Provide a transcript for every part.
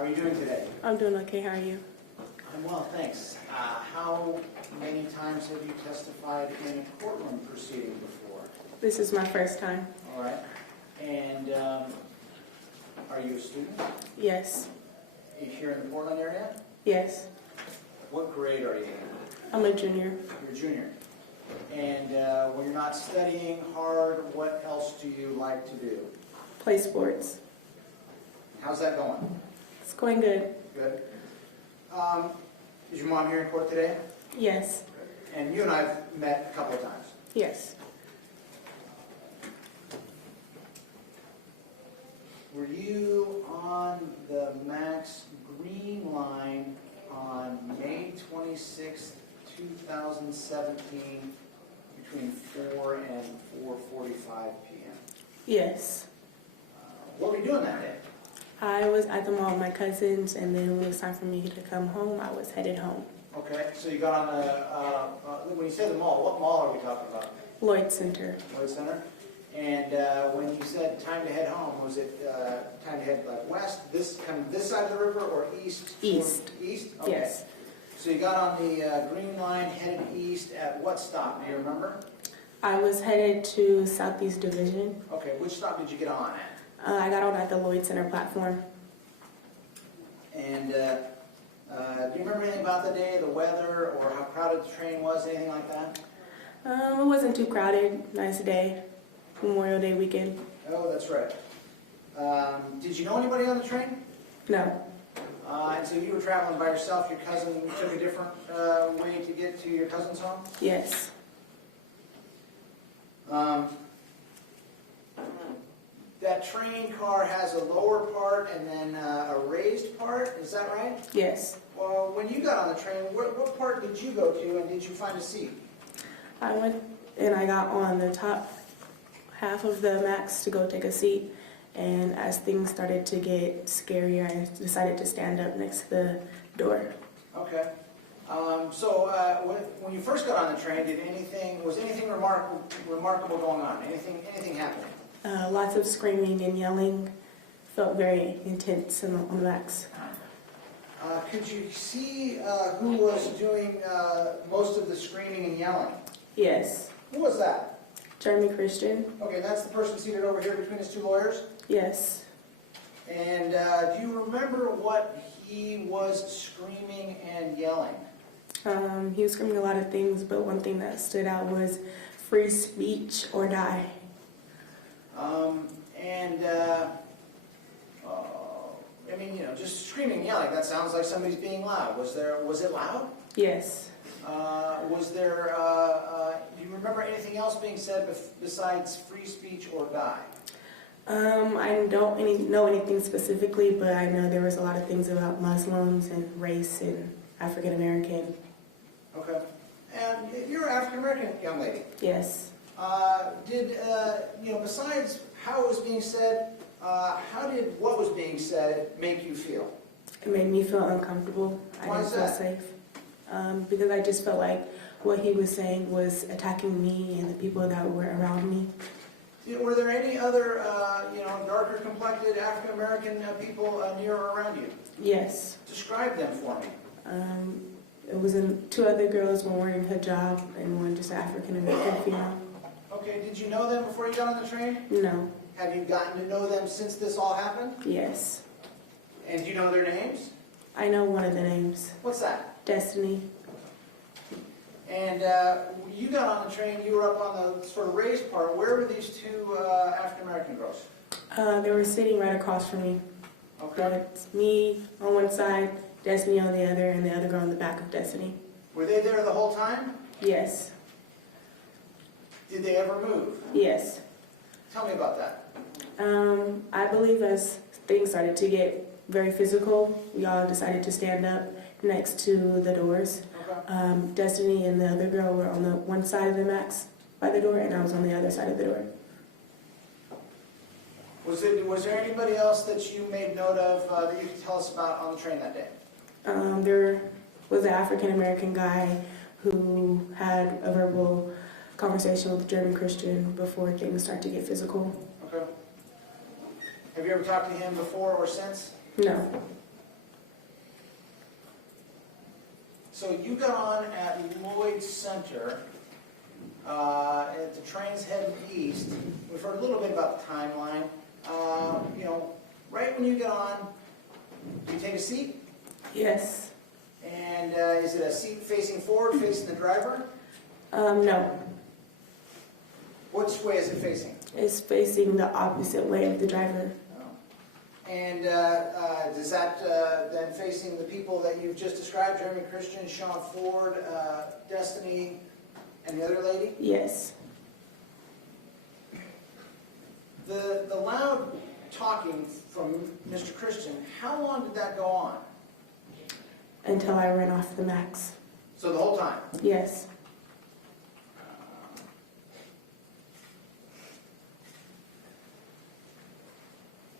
How are you doing today? I'm doing okay. How are you? I'm well, thanks. How many times have you testified in a courtroom proceeding before? This is my first time. All right. And are you a student? Yes. Are you here in the Portland area? Yes. What grade are you in? I'm a junior. You're a junior. And when you're not studying hard, what else do you like to do? Play sports. How's that going? It's going good. Good. Is your mom here in court today? Yes. And you and I have met a couple of times. Yes. Were you on the MAX green line on May 26, 2017 between 4 and 4:45 p.m.? Yes. What were you doing that day? I was at the mall with my cousins, and then when it was time for me to come home, I was headed home. Okay, so you got on the, when you say the mall, what mall are we talking about? Lloyd Center. Lloyd Center? And when you said time to head home, was it time to head like west, kind of this side of the river, or east? East. East? Okay. Yes. So you got on the green line, headed east at what stop? Do you remember? I was headed to Southeast Division. Okay, which stop did you get on at? I got on at the Lloyd Center platform. And do you remember anything about the day, the weather, or how crowded the train was, anything like that? It wasn't too crowded. Nice day. Memorial Day weekend. Oh, that's right. Did you know anybody on the train? No. And so you were traveling by yourself, your cousin took a different way to get to your cousin's home? Yes. That train car has a lower part and then a raised part, is that right? Yes. Well, when you got on the train, what part did you go to and did you find a seat? I went and I got on the top half of the MAX to go take a seat, and as things started to get scarier, I decided to stand up next to the door. Okay. So when you first got on the train, was anything remarkable going on? Anything happening? Lots of screaming and yelling. Felt very intense on the MAX. Could you see who was doing most of the screaming and yelling? Yes. Who was that? Jeremy Christian. Okay, that's the person seated over here between his two lawyers? Yes. And do you remember what he was screaming and yelling? He was screaming a lot of things, but one thing that stood out was free speech or die. I mean, you know, just screaming and yelling, that sounds like somebody's being loud. Was it loud? Yes. Was there, do you remember anything else being said besides free speech or die? I don't know anything specifically, but I know there was a lot of things about Muslims and race and African American. Okay. And you're an African American young lady. Yes. Besides how it was being said, how did what was being said make you feel? It made me feel uncomfortable. Why I is didn't that? feel safe. Because I just felt like what he was saying was attacking me and the people that were around me. Were there any other, darker complected African American people near or around you? Yes. Describe them for me. It was two other girls, one wearing hijab and one just African American female. Okay, did you know them before you got on the train? No. Have you gotten to know them since this all happened? Yes. And do you know their names? I know one of the names. What's that? Destinee. And you got on the train, you were up on the sort of raised part. Where were these two African American girls? They were sitting right across from me. Okay. It's me on one side, Destinee on the other, and the other girl in the back of Destinee. Were they there the whole time? Yes. Did they ever move? Yes. Tell me about that. I believe as things started to get very physical, we all decided to stand up next to the doors. Okay. Destinee and the other girl were on the one side of the MAX by the door, and I was on the other side of the door. Was there anybody else that you made note of that you could tell us about on the train that day? There was an African American guy who had a verbal conversation with Jeremy Christian before things started to get physical. Okay. Have you ever talked to him before or since? No. So you got on at Lloyd Center, at the train's heading east. We've heard a little bit about the timeline. You know, right when you get on, do you take a seat? Yes. And is it a seat facing forward, facing the driver? No. Which way is it facing? It's facing the opposite way of the driver. Oh. And does that then facing the people that you've just described, Jeremy Christian, Sean Ford, Destinee, and the other lady? Yes. The loud talking from Mr. Christian, how long did that go on? Until I ran off the max. So the whole time? Yes.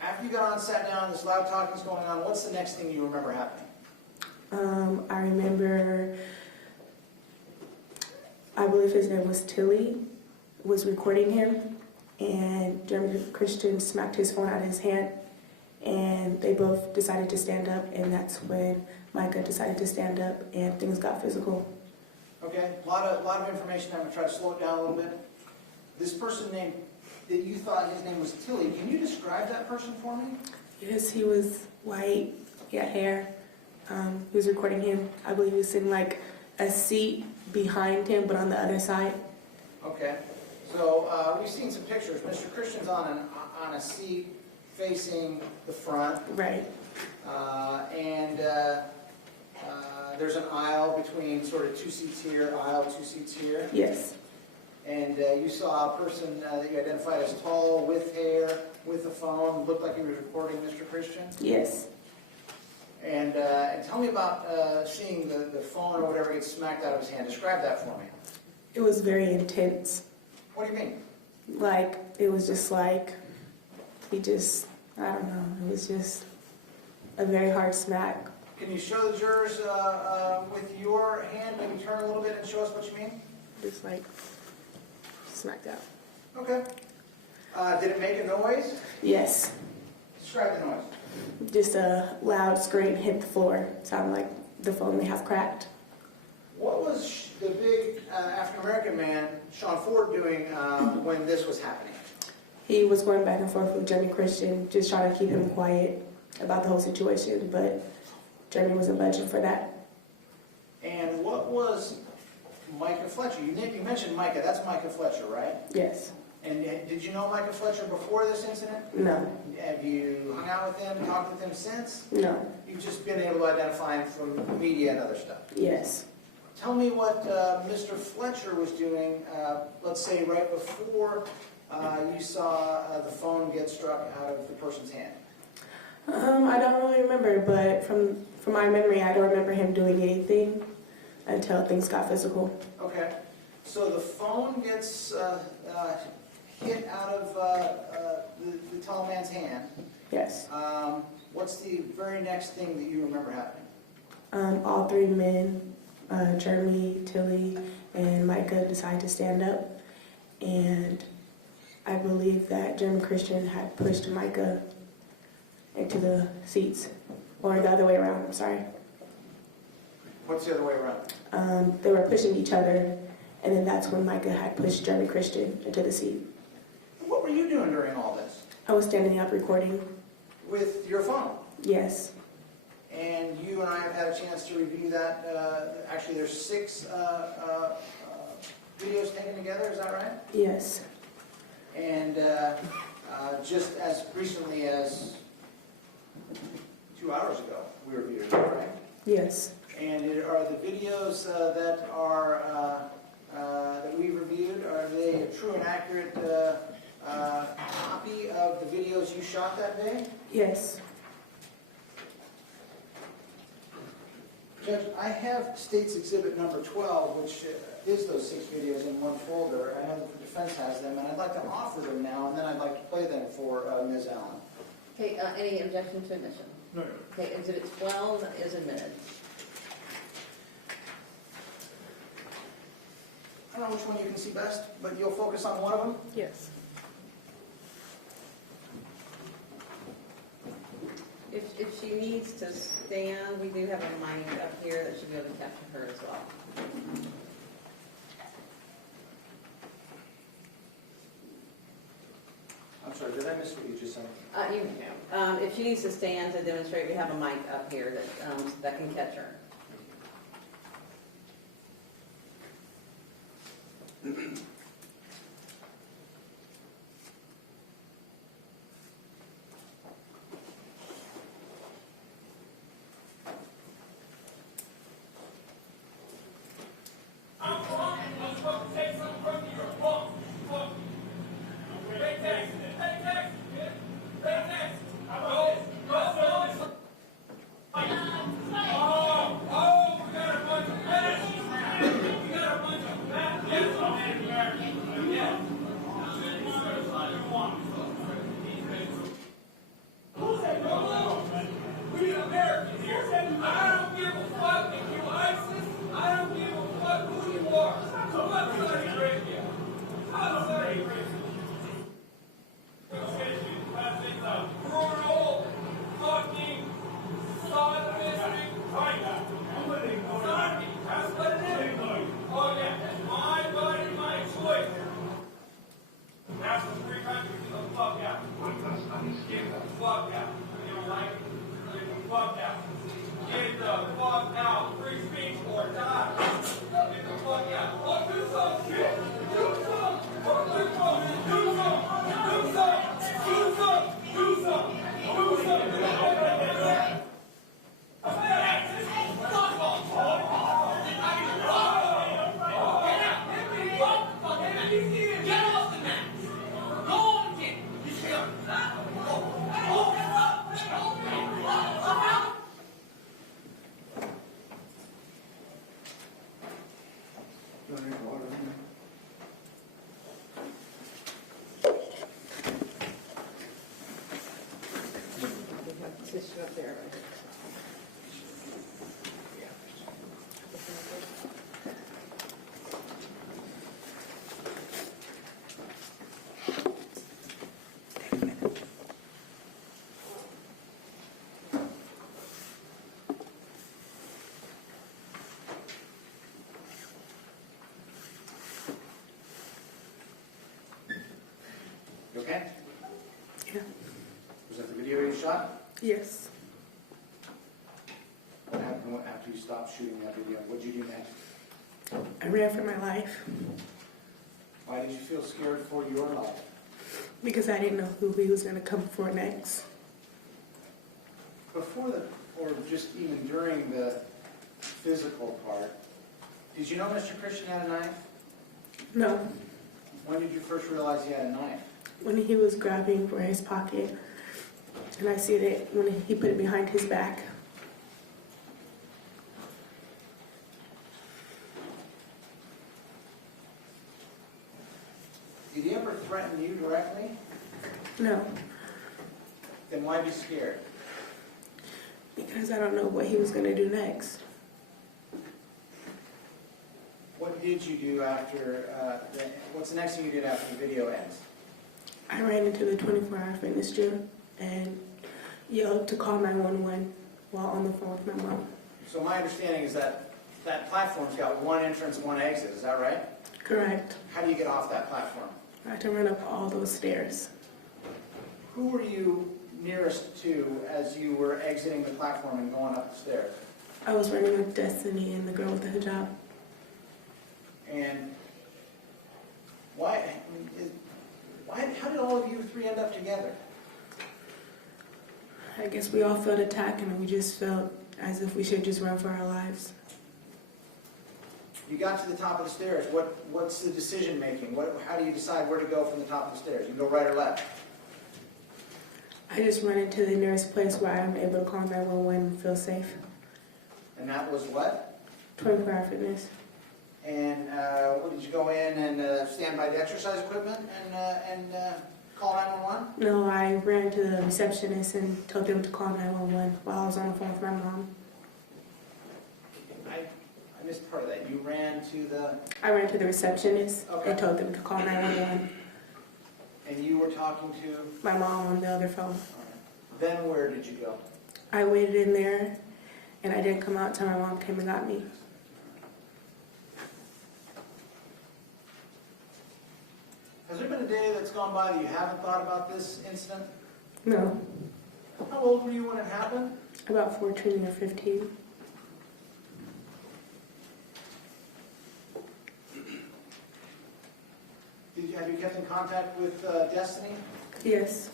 After you got on, sat down, this loud talking's going on, what's the next thing you remember happening? I remember, I believe his name was Tilly, was recording him, and Jeremy Christian smacked his phone out of his hand, and they both decided to stand up, and that's when Micah decided to stand up, and things got physical. Okay, a lot of information. I'm going to try to slow it down a little bit. This person named, that you thought his name was Tilly, can you describe that person for me? Yes, he was white, he had hair. He was recording him. I believe he was sitting like a seat behind him, but on the other side. Okay, so we've seen some pictures. Mr. Christian's on a seat facing the front. Right. And there's an aisle between sort of two seats here, aisle, two seats here. Yes. And you saw a person that you identified as tall, with hair, with a phone, looked like he was recording Mr. Christian. Yes. And tell me about seeing the phone or whatever get smacked out of his hand. Describe that for me. It was very intense. What do you mean? Like, it was just like, he just, I don't know, it was just a very hard smack. Can you show the jurors with your hand, maybe turn a little bit and show us what you mean? Just like, smacked out. Okay. Did it make a noise? Yes. Describe the noise. Just a loud scream hit the floor. Sounded like the phone may have cracked. What was the big African-American man, Sean Ford, doing when this was happening? He was going back and forth with Jeremy Christian, just trying to keep him quiet about the whole situation, but Jeremy wasn't budging for that. And what was Micah Fletcher? You mentioned Micah. That's Micah Fletcher, right? Yes. And did you know Micah Fletcher before this incident? No. Have you hung out with him, talked with him since? No. You've just been able to identify him from media and other stuff. Yes. Tell me what Mr. Fletcher was doing, let's say right before you saw the phone get struck out of the person's hand. I don't really remember, but from my memory, I don't remember him doing anything until things got physical. Okay. So the phone gets hit out of the tall man's hand. Yes. What's the very next thing that you remember happening? All three men, Jeremy, Tilly, and Micah decided to stand up, and I believe that Jeremy Christian had pushed Micah into the seats, or the other way around, I'm sorry. What's the other way around? They were pushing each other, and then that's when Micah had pushed Jeremy Christian into the seat. What were you doing during all this? I was standing up recording. With your phone? Yes. And you and I have had a chance to review that. Actually, there's 6 videos taken together, is that right? Yes. And just as recently as 2 hours ago, we reviewed it, right? Yes. And are the videos that we reviewed, are they a true and accurate copy of the videos you shot that day? Yes. Judge, I have State's Exhibit number 12, which is those 6 videos in one folder. I know the defense has them, and I'd like to offer them now, and then I'd like to play them for Ms. Allen. Okay, any objection to admission? No. Okay, Exhibit 12 is admitted. I don't know which one you can see best, but you'll focus on one of them? Yes. If she she needs to stand, we do have a mic up here that should be able to capture her as well. I'm sorry, did I miss what you just said? If she needs to stand to demonstrate, we have a mic up here that can catch her. Tissue up there. You okay? Yeah. Was that the video you shot? Yes. What happened after you stopped shooting that video? What did you do next? I ran for my life Why did you feel scared for your life? because I didn't know who he was going to come for next. Before the, or just even during the physical part, did you know Mr. Christian had a knife? No. When did you first realize he had a knife? When he was grabbing for his pocket, and I see that when he put it behind his back. Did he ever threaten you directly? No, Then why be scared? because I don't know what he was going to do next. What did you do after, what's the next thing you did after the video ends? I ran into the 24-hour fitness gym and yelled to call 911 while on the phone with my mom. So my understanding is that that platform's got one entrance, one exit, is that right? Correct. How do you get off that platform? I had to run up all those stairs. Who were you nearest to as you were exiting the platform and going up the stairs? I was running with Destinee and the girl with the hijab. And how did all of you three end up together? I guess we all felt attacked and we just felt as if we should just run for our lives. You got to the top of the stairs. What's the decision making? How do you decide where to go from the top of the stairs? You go right or left? I just run into the nearest place where I'm able to call 911 and feel safe. And that was what? 24-hour fitness. And what, did you go in and stand by the exercise equipment and call 911? No, I ran to the receptionist and told them to call 911 while I was on the phone with my mom. I missed part of that. You ran to the... I ran to the receptionist Okay. and told them to call 911. And you were talking to... My mom on the other phone. Then where did you go? I waited in there, and I didn't come out till my mom came and got me. Has there been a day that's gone by that you haven't thought about this incident? No, How old were you when it happened? about 14 or 15. Have you kept in contact with Destinee? Yes.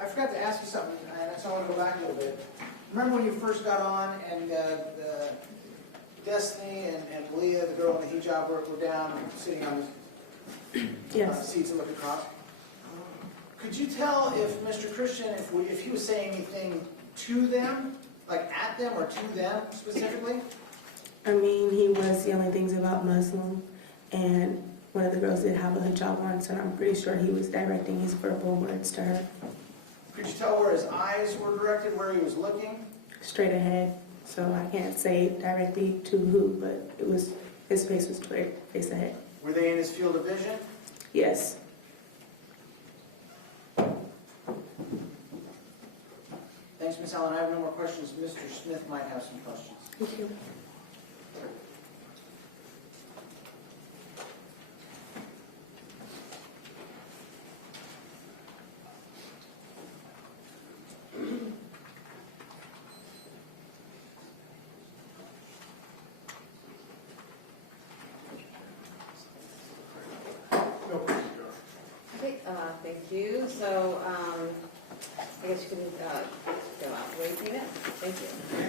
I forgot to ask you something, and so I want to go back a little bit. Remember when you first got on and Destinee and Walia, the girl in the hijab, were down sitting on the Yes. seats and looked across? Could you tell if Mr. Christian, if he was saying anything to them, like at them or to them specifically? I mean, he was yelling things about Muslim, and one of the girls did have a hijab on, so I'm pretty sure he was directing his verbal words to her. Could you tell where his eyes were directed, where he was looking? Straight ahead, so I can't say directly to who, but it was, his face was straight, face ahead. Were they in his field of vision? Yes. Thanks, Ms. Allen. I have no more questions. Mr. Smith might have some questions. Thank you. No questions, Your Honor. Okay, thank you. So, I guess you can go out. Wait a minute. Thank you.